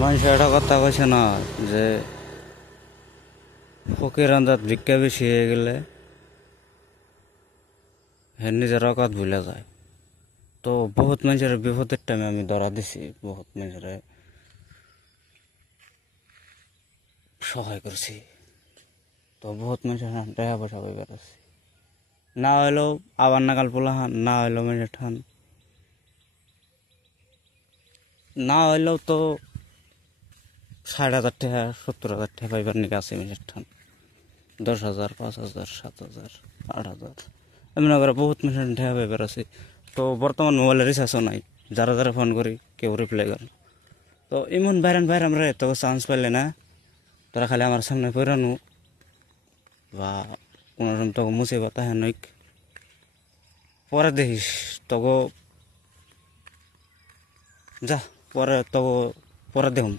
মানুষ একটা কথা কইছে না যে ফকির আন্দাজ ভিক্ষা বেশি হয়ে গেলে হ্যাঁ নিজের অকাত ভুলে যায়। তো বহুত মানুষের বিপদের টাইমে আমি ধরা দিছি, বহুত মানুষের সহায় করছি। তো বহুত মানুষের টাকা পয়সা পাই বেড়াচ্ছি, না হইলেও আবার নাগাল পোলাহান, না হইলেও মানুষের ঠান, না হইলেও তো 60,000 টাকা 70,000 টাকা পাইবার নাকি আছে মানুষের ঠান, 10,000 5,000 7,000 8,000 এমনি করে বহুত মানুষের টাকা পাইবার আছে। তো বর্তমান মোবাইলের রিচার্জও নাই, যারা যারা ফোন করি কেউ রিপ্লাই করে। তো এমন বাইরান বাইরাম রে তো চান্স পাইলে না, তারা খালি আমার সামনে পড়ানো বা কোনো রকম তোকে মুসিবত হ্যাঁ নইক পরে দেখিস, তোকে যা পরে তোকে পরে দেখুন।